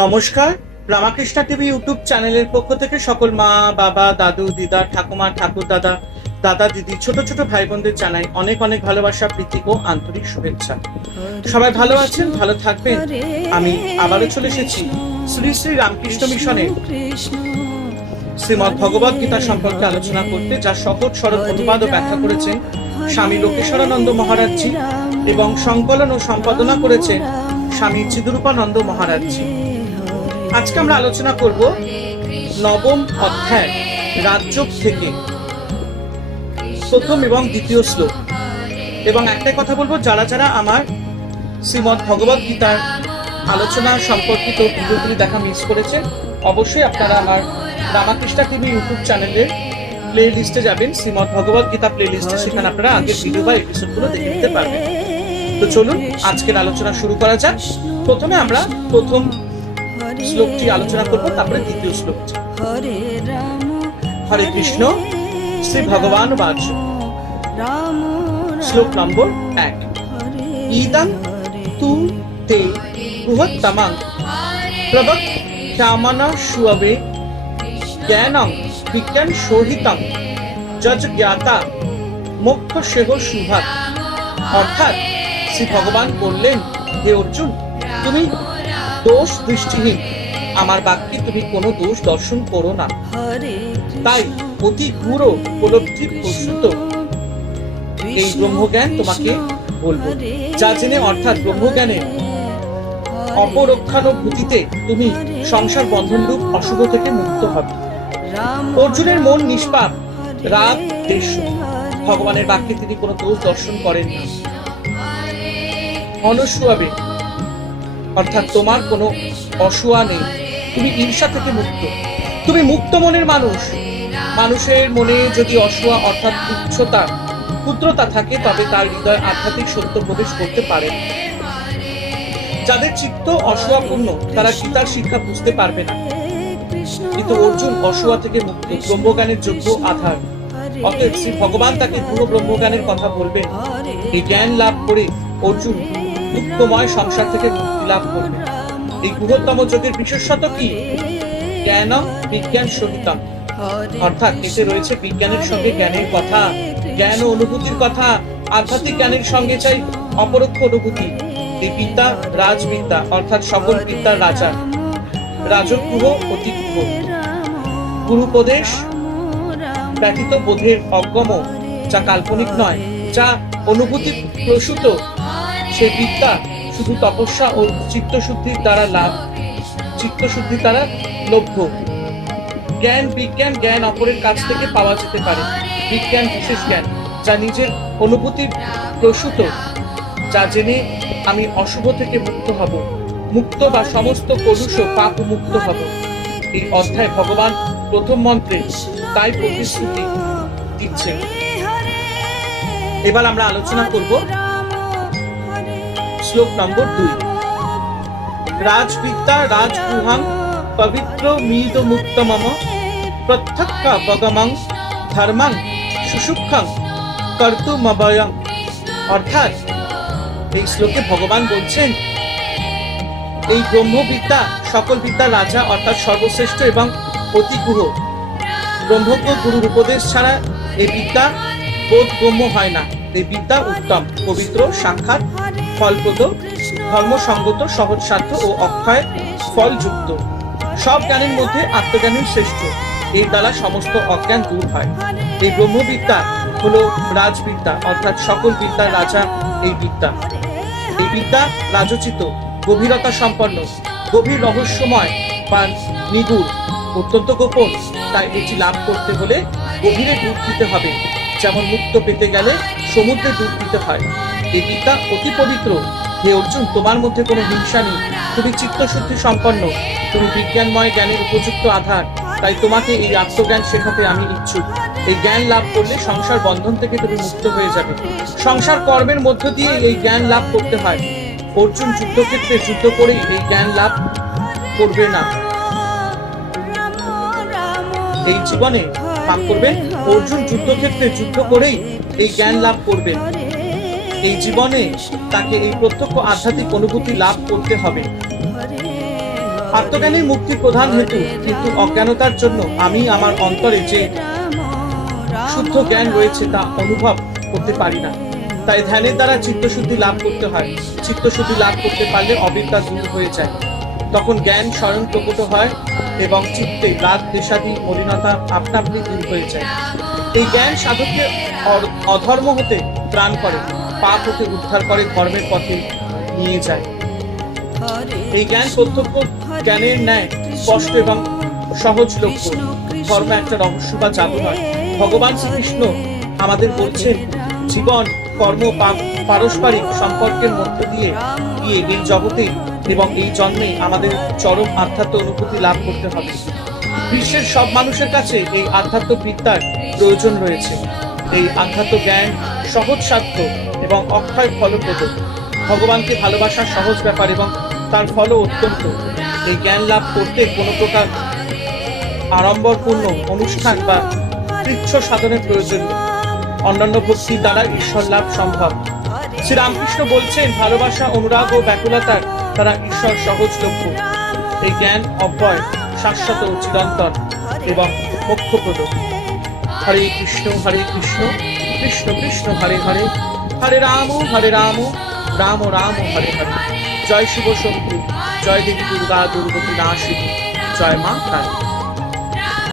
নমস্কার। Ramakrishna TV YouTube চ্যানেলের পক্ষ থেকে সকল মা, বাবা, দাদু, দিদা, ঠাকুমা, ঠাকুর দাদা দাদা, দিদি, ছোট ছোট ভাই বোনদের জানাই অনেক অনেক ভালোবাসা, প্রীতি ও আন্তরিক শুভেচ্ছা। সবাই ভালো আছেন, ভালো থাকবেন। আমি আবারও চলে এসেছি শ্রী শ্রী রামকৃষ্ণ মিশনের শ্রীমদ ভগবত গীতা সম্পর্কে আলোচনা করতে যা সহজ, সরল অনুবাদ ও ব্যাখ্যা করেছেন স্বামী লোকেশ্বরানন্দ মহারাজজি এবং সংকলন ও সম্পাদনা করেছেন স্বামী চিদরূপানন্দ মহারাজজি। আজকে আমরা আলোচনা করব নবম অধ্যায়, রাজযোগ থেকে। প্রথম এবং দ্বিতীয় শ্লোক। এবং একটাই কথা বলব, যারা যারা আমার শ্রীমদ ভগবত গীতার আলোচনা সম্পর্কিত ভিডিওগুলি দেখা মিস করেছেন অবশ্যই আপনারা আমার রামাকৃষ্ণা টিভি ইউটিউব চ্যানেলের প্লে লিস্টে যাবেন, শ্রীমদ ভগবত গীতা প্লে লিস্টে সেখানে আপনারা আগের ভিডিও বা এপিসোডগুলো দেখে নিতে পারবেন। তো চলুন, আজকের আলোচনা শুরু করা যাক। প্রথমে আমরা প্রথম শ্লোকটি আলোচনা করব তারপরে দ্বিতীয় শ্লোকটি হরে রাম হরে কৃষ্ণ শ্রী ভগবান বাচ রাম শ্লোক নম্বর এক। ইদং তু তে বৃহত্তমং। প্রবক্ষ্যামনা সুয়বে জ্ঞানং বিজ্ঞান সহিতং। যজ জ্ঞাতা মোক্ষ সেহ শুভাত অর্থাৎ শ্রী ভগবান বললেন হে অর্জুন তুমি দোষ দৃষ্টিহীন। আমার বাক্যে তুমি কোনো দোষ দর্শন করো না। তাই অতি গুরু উপলব্ধি প্রসূত। এই ব্রহ্মজ্ঞান তোমাকে বলব। যা জেনে অর্থাৎ ব্রহ্মজ্ঞানের অপরক্ষানুভূতিতে তুমি সংসার বন্ধনরূপ অশুভ থেকে মুক্ত হবে। অর্জুনের মন নিষ্পাপ রাগ দেশ ভগবানের বাক্যে তিনি কোনো দোষ দর্শন করেন না। অনসুয়াবে অর্থাৎ তোমার কোনো অসুয়া নেই। তুমি ঈর্ষা থেকে মুক্ত। তুমি মুক্ত মনের মানুষ। মানুষের মনে যদি অসুয়া অর্থাৎ তুচ্ছতা, ক্ষুদ্রতা থাকে, তবে তার হৃদয় আধ্যাত্মিক সত্য প্রবেশ করতে পারে। যাদের চিত্ত অসুয়াপূর্ণ, তারা গীতার শিক্ষা বুঝতে পারবে না। কিন্তু অর্জুন অসুয়া থেকে মুক্ত, ব্রহ্মজ্ঞানের যোগ্য আধার। অতএব শ্রী ভগবান তাকে পুরো ব্রহ্মজ্ঞানের কথা বলবেন। এই জ্ঞান লাভ করে অর্জুন দুঃখময় সংসার থেকে মুক্তি লাভ করবে। এই বৃহত্তম যোগের বিশেষত কি? জ্ঞান, বিজ্ঞান সহিতম অর্থাৎ এতে রয়েছে বিজ্ঞানের সঙ্গে জ্ঞানের কথা, জ্ঞান ও অনুভূতির কথা, আধ্যাত্মিক জ্ঞানের সঙ্গে চাই অপরোক্ষ অনুভূতি। এই বিদ্যা রাজবিদ্যা, অর্থাৎ সকল বিদ্যার রাজা। রাজগুহ অতিগুহ গুরুপদেশ ব্যতীত বোধের অজ্ঞম যা কাল্পনিক নয়, যা অনুভূতি প্রসূত সে বিদ্যা, শুধু তপস্যা ও চিত্তশুদ্ধির দ্বারা লাভ, চিত্তশুদ্ধির দ্বারা লভ্য। জ্ঞান বিজ্ঞান, জ্ঞান অপরের কাছ থেকে পাওয়া যেতে পারে। বিজ্ঞান বিশেষ জ্ঞান, যা নিজের অনুভূতির প্রসূত, যা জেনে আমি অশুভ থেকে মুক্ত হব। মুক্ত বা সমস্ত কলুষ পাপ মুক্ত হব। এই অধ্যায় ভগবান প্রথম মন্ত্রে তাই প্রতিশ্রুতি দিচ্ছেন। এবার আমরা আলোচনা করব শ্লোক নম্বর দুই। রাজবিদ্যা রাজগুহাং পবিত্র মিদ মুক্ত মম প্রত্যক্ষ বগমং ধর্মং সুসুক্ষং কর্তুমবয়ং। অর্থাৎ এই শ্লোকে ভগবান বলছেন, এই ব্রহ্মবিদ্যা সকল বিদ্যা রাজা অর্থাৎ সর্বশ্রেষ্ঠ এবং অতি গুহ। ব্রহ্মজ্ঞ গুরুর উপদেশ ছাড়া এই বিদ্যা বোধগম্য হয় না। এই বিদ্যা উত্তম, পবিত্র, সাক্ষাৎ ফলপ্রদ, ধর্মসঙ্গত, সহজসাধ্য ও অক্ষয় ফলযুক্ত। সব জ্ঞানের মধ্যে আত্মজ্ঞানের শ্রেষ্ঠ। এর দ্বারা সমস্ত অজ্ঞান দূর হয়। এই ব্রহ্মবিদ্যা হলো রাজবিদ্যা, অর্থাৎ সকল বিদ্যার রাজা এই বিদ্যা। এই বিদ্যা রাজোচিত, গভীরতা সম্পন্ন, গভীর রহস্যময় বা নিগুড়, অত্যন্ত গোপন। তাই এটি লাভ করতে হলে গভীরে ডুব দিতে হবে। যেমন মুক্ত পেতে গেলে সমুদ্রে ডুব দিতে হয়। এই অতি পবিত্র। হে অর্জুন, তোমার মধ্যে কোনো হিংসা নেই। তুমি চিত্তশুদ্ধি সম্পন্ন। তুমি বিজ্ঞানময় জ্ঞানের উপযুক্ত আধার। তাই তোমাকে এই আত্মজ্ঞান শেখাতে আমি ইচ্ছুক। এই জ্ঞান লাভ করলে সংসার বন্ধন থেকে তুমি মুক্ত হয়ে যাবে। সংসার কর্মের মধ্য দিয়ে এই জ্ঞান লাভ করতে হয়। অর্জুন, যুদ্ধক্ষেত্রে যুদ্ধ করেই এই জ্ঞান লাভ করবে না। এই জীবনে লাভ করবেন অর্জুন, যুদ্ধক্ষেত্রে যুদ্ধ করেই এই জ্ঞান লাভ করবেন এই জীবনে তাকে এই প্রত্যক্ষ আধ্যাত্মিক অনুভূতি লাভ করতে হবে। আত্মজ্ঞানের মুক্তি প্রধান হেতু, কিন্তু অজ্ঞানতার জন্য আমি আমার অন্তরে যে শুদ্ধ জ্ঞান রয়েছে তা অনুভব করতে পারি না। তাই ধ্যানের দ্বারা চিত্তশুদ্ধি লাভ করতে হয়। চিত্তশুদ্ধি লাভ করতে পারলে অবিদ্যা দূর হয়ে যায়। তখন জ্ঞান স্বয়ং প্রকট হয় এবং চিত্তে রাগ দেশাদি মলিনতা আপনা আপনি দূর হয়ে যায়। এই জ্ঞান সাধককে অধর্ম হতে ত্রাণ করে। পাপ হতে উদ্ধার করে ধর্মের পথে নিয়ে যায়। এই জ্ঞান প্রত্যক্ষ জ্ঞানের ন্যায়, স্পষ্ট এবং সহজলভ্য ধর্ম একটা রহস্য বা জাদু নয়। ভগবান শ্রীকৃষ্ণ আমাদের বলছেন, জীবন, কর্ম পারস্পরিক সম্পর্কের মধ্য দিয়ে গিয়ে এই জগতে এবং এই জন্মে আমাদের চরম আধ্যাত্ম অনুভূতি লাভ করতে হবে। বিশ্বের সব মানুষের কাছে এই আধ্যাত্ম বিদ্যার প্রয়োজন রয়েছে। এই আধ্যাত্ম জ্ঞান সহজ সাধ্য এবং অক্ষয় ফলপ্রদ ভগবানকে ভালোবাসা সহজ ব্যাপার এবং তার ফলও অত্যন্ত। এই জ্ঞান লাভ করতে কোনো প্রকার আড়ম্বরপূর্ণ অনুষ্ঠান বা কৃচ্ছ সাধনের প্রয়োজন অন্যান্য ভক্তির দ্বারা ঈশ্বর লাভ সম্ভব। শ্রীরামকৃষ্ণ বলছেন, ভালোবাসা, অনুরাগ ও ব্যাকুলতার দ্বারা ঈশ্বর সহজলভ্য এই জ্ঞান অব্যয়, শাশ্বত ও চিরন্তন এবং মোক্ষপ্রদ হরে কৃষ্ণ হরে কৃষ্ণ কৃষ্ণ কৃষ্ণ, হরে হরে। হরে রাম হরে রাম রাম রাম, হরে হরে। জয় শিব শক্তি জয় দেবী দুর্গা দুর্গতি নাশিনী, জয় মা কালী।